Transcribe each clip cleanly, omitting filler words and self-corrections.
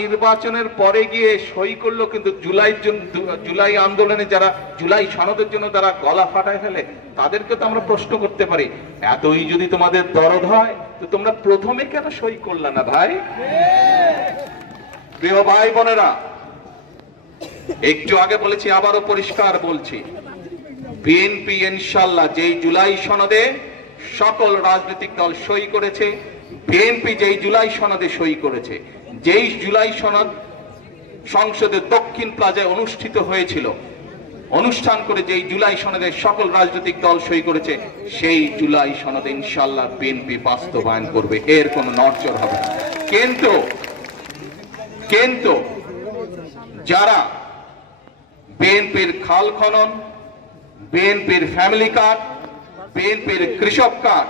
নির্বাচনের পরে গিয়ে সই করলো, কিন্তু জুলাই আন্দোলনে যারা জুলাই সনদের জন্য যারা গলা ফাটায় ফেলে তাদেরকে তো আমরা প্রশ্ন করতে পারি, এতই যদি তোমাদের দরদ হয় তো তোমরা প্রথমে কেন সই করলে না ভাই? প্রিয় ভাই বোনেরা, একটু আগে বলেছি, আবারও পরিষ্কার বলছি, বিএনপি ইনশাআল্লাহ যেই জুলাই সনদে সকল রাজনৈতিক দল সই করেছে, বিএনপি যেই জুলাই সনদে সই করেছে, যেই জুলাই সনদ সংসদের দক্ষিণ প্লাজায় অনুষ্ঠিত হয়েছিল, অনুষ্ঠান করে যেই জুলাই সনদে সকল রাজনৈতিক দল সই করেছে, সেই জুলাই সনদে ইনশাআল্লাহ বিএনপি বাস্তবায়ন করবে, এর কোনো নড়চড় হবে না। কিন্তু যারা বিএনপির খাল খনন, বিএনপির ফ্যামিলি কার্ড, বিএনপির কৃষক কার্ড,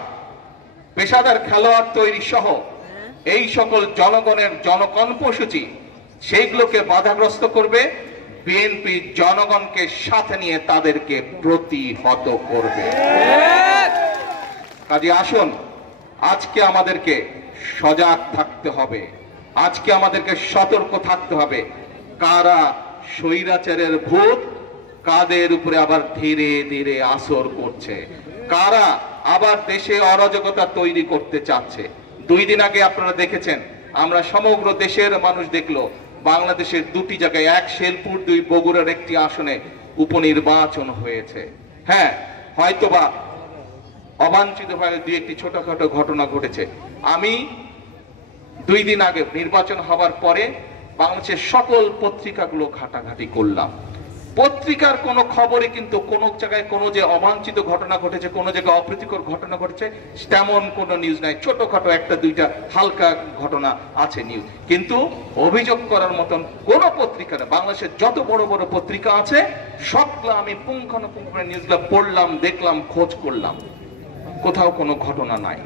পেশাদার খেলোয়াড় তৈরি সহ এই সকল জনগণের জনকর্মসূচি, সেইগুলোকে বাধাগ্রস্ত করবে, বিএনপি জনগণকে সাথে নিয়ে তাদেরকে প্রতিহত করবে। কাজে আসুন, আজকে আমাদেরকে সজাগ থাকতে হবে, আজকে আমাদেরকে সতর্ক থাকতে হবে। কারা স্বৈরাচারের ভূত কাদের উপরে আবার ধীরে ধীরে আসর করছে, কারা আবার দেশে অরাজকতা তৈরি করতে চাচ্ছে। 2 দিন আগে আপনারা দেখেছেন, আমরা সমগ্র দেশের মানুষ দেখলো, বাংলাদেশের 2টি জায়গায়, এক শেরপুর, 2 বগুড়ার একটি আসনে উপনির্বাচন হয়েছে। হ্যাঁ, হয়তোবা অবাঞ্ছিতভাবে 2-1টি ছোটখাটো ঘটনা ঘটেছে। আমি 2 দিন আগে নির্বাচন হওয়ার পরে বাংলাদেশের সকল পত্রিকাগুলো ঘাটাঘাটি করলাম। পত্রিকার কোনো খবরে কিন্তু কোনো জায়গায় কোনো যে অবাঞ্ছিত ঘটনা ঘটেছে, কোনো জায়গায় অপ্রীতিকর ঘটনা ঘটেছে, তেমন কোনো নিউজ নাই। ছোটখাটো 1-2টা হালকা ঘটনা আছে নিউজ, কিন্তু অভিযোগ করার মতন কোনো পত্রিকা না। বাংলাদেশের যত বড় বড় পত্রিকা আছে সবগুলো আমি পুঙ্খানুপুঙ্খ নিউজগুলো পড়লাম, দেখলাম, খোঁজ করলাম, কোথাও কোনো ঘটনা নাই।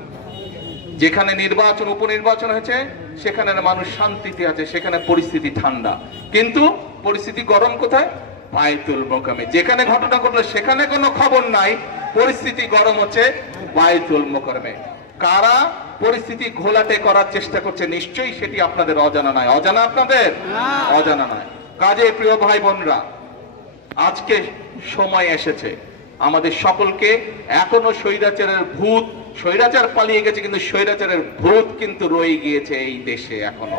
যেখানে নির্বাচন, উপনির্বাচন হয়েছে, সেখানে মানুষ শান্তিতে আছে, সেখানে পরিস্থিতি ঠান্ডা। কিন্তু পরিস্থিতি গরম কোথায়? বায়তুল মোকাররমে। যেখানে ঘটনা ঘটলো সেখানে কোনো খবর নাই, পরিস্থিতি গরম হচ্ছে বায়তুল মোকাররমে। কারা পরিস্থিতি ঘোলাটে করার চেষ্টা করছে, নিশ্চয়ই সেটি আপনাদের অজানা নয়। অজানা আপনাদের? অজানা নয়। কাজে প্রিয় ভাই বোনরা, আজকে সময় এসেছে আমাদের সকলকে, এখনো স্বৈরাচারের ভূত, স্বৈরাচার পালিয়ে গেছে কিন্তু স্বৈরাচারের ভূত কিন্তু রয়ে গিয়েছে এই দেশে এখনো।